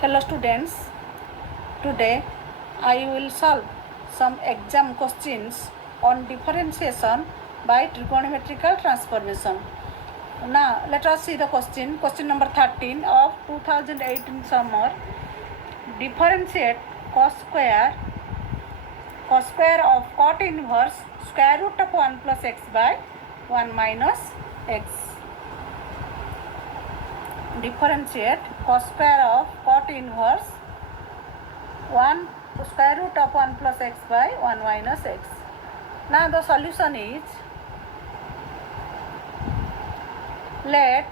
Hello students, today I will solve some exam questions on differentiation by trigonometrical transformation. Now let us see the question. Question number 13 of 2018 summer. Differentiate cos square of cot inverse square root of 1 plus x by 1 minus x. Differentiate cos square of cot inverse 1 square root of 1 plus x by 1 minus x. Now the solution is, let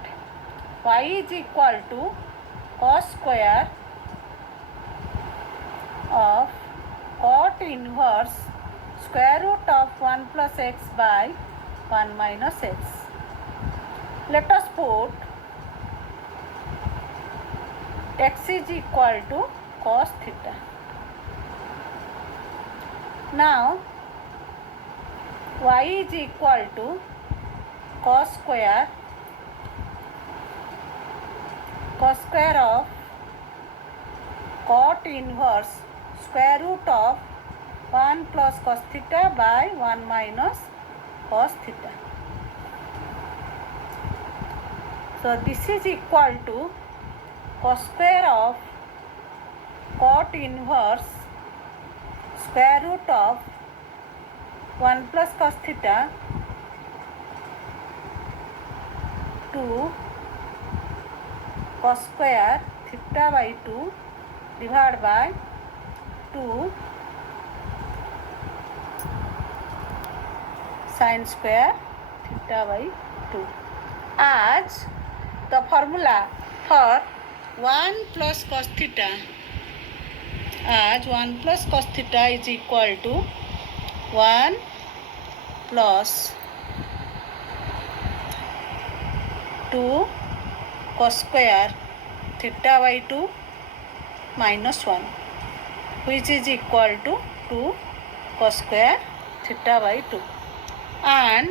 y is equal to cos square of cot inverse square root of 1 plus x by 1 minus x. Let us put x is equal to cos theta. Now y is equal to cos square of cot inverse square root of 1 plus cos theta by 1 minus cos theta. So this is equal to cos square of cot inverse square root of 1 plus cos theta to cos square theta by 2 divided by 2 sin square theta by 2, as the formula for 1 plus cos theta, as 1 plus cos theta is equal to 1 plus 2 cos square theta by 2 minus 1, which is equal to 2 cos square theta by 2, and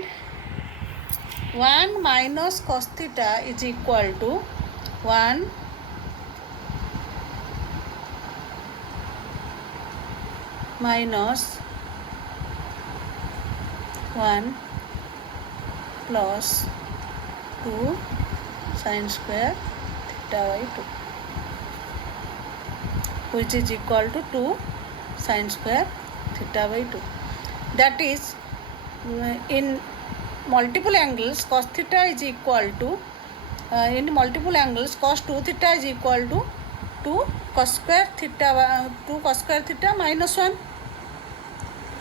1 minus cos theta is equal to 1 minus 1 plus 2 sin square theta by 2, which is equal to 2 sin square theta by 2. That is, in multiple angles cos theta is equal to in multiple angles cos 2 theta is equal to 2 cos square theta minus 1.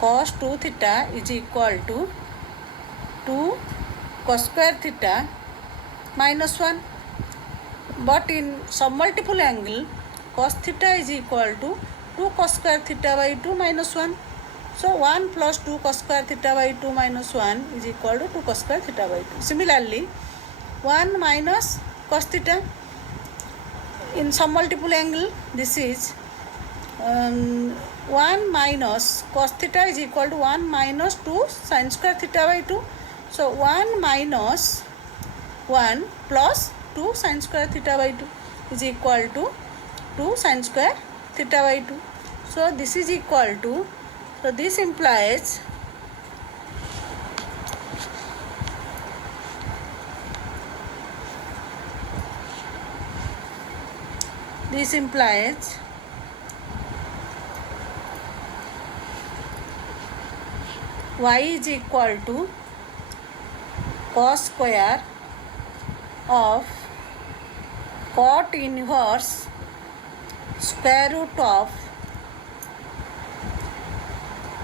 Cos 2 theta is equal to 2 cos square theta minus 1. But in submultiple angle cos theta is equal to 2 cos square theta by 2 minus 1. So 1 plus 2 cos square theta by 2 minus 1 is equal to 2 cos square theta by 2. Similarly, 1 minus cos theta in submultiple angle, this is 1 minus cos theta is equal to 1 minus 2 sin square theta by 2. So 1 minus 1 plus 2 sin square theta by 2 is equal to 2 sin square theta by 2. So this is equal to, so this implies y is equal to cos square of cot inverse square root of,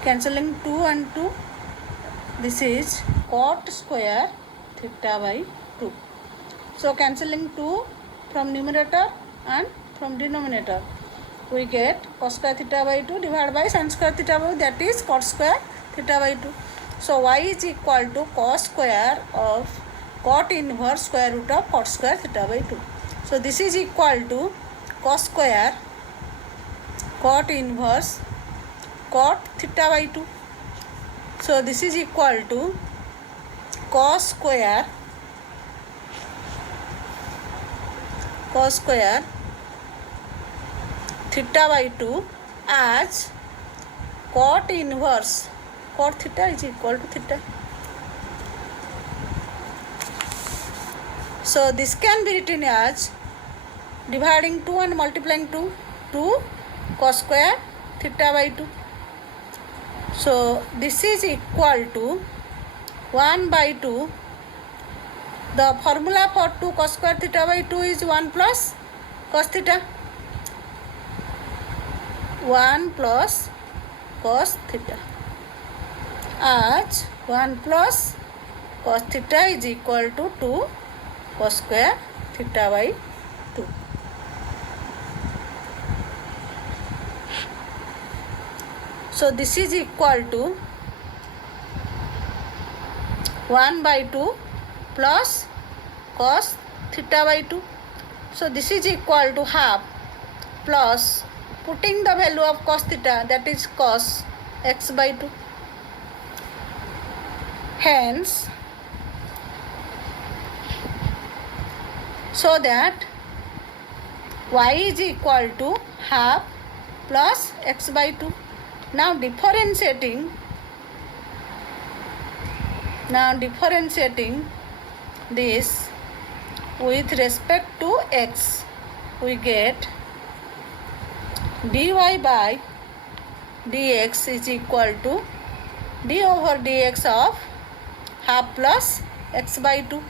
cancelling 2 and 2, this is cot square theta by 2. So cancelling 2 from numerator and from denominator, we get cos square theta by 2 divided by sin square theta by 2, that is cot square theta by 2. So y is equal to cos square of cot inverse square root of cot square theta by 2. So this is equal to cos square cot inverse cot theta by 2. So this is equal to cos square theta by 2 as cot inverse cot theta is equal to theta. So this can be written as dividing 2 and multiplying 2 cos square theta by 2. So this is equal to 1 by 2. The formula for 2 cos square theta by 2 is 1 plus cos theta. 1 plus cos theta as 1 plus cos theta is equal to 2 cos square theta by 2. So this is equal to 1 by 2 plus cos theta by 2. So this is equal to half plus putting the value of cos theta, that is cos x by 2. Hence, so that y is equal to half plus x by 2. Now differentiating this with respect to x, we get dy by dx is equal to d over dx of half plus x by 2.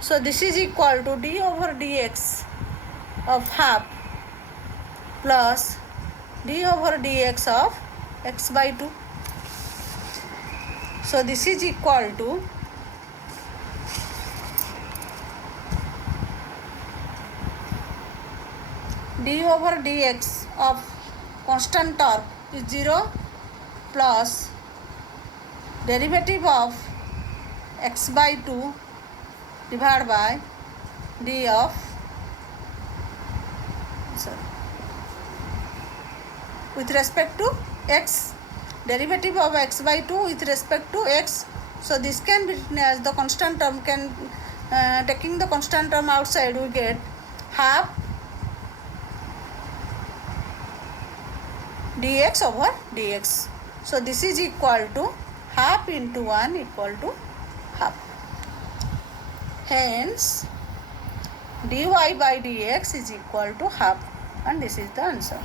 So this is equal to d over dx of half plus d over dx of x by 2. So this is equal to d over dx of constant torque is 0 plus derivative of x by 2 divided by d of with respect to x, derivative of x by 2 with respect to x. So this can be written as the constant term can taking the constant term outside, we get half dx over dx. So this is equal to half into 1 equal to half. Hence dy by dx is equal to half, and this is the answer.